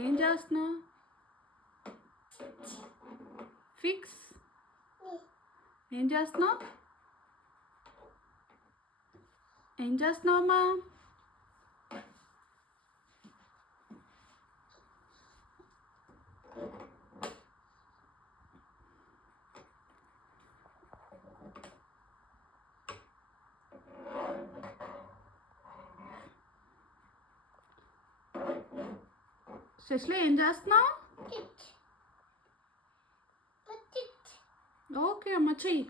ఏం చేస్తున్నావు? ఫిక్స్ ఏం చేస్తున్నావు? ఏం చేస్తున్నావమ్మా? శశిలో ఏం చేస్తున్నావు? ఓకే అమ్మ, చెయ్యి.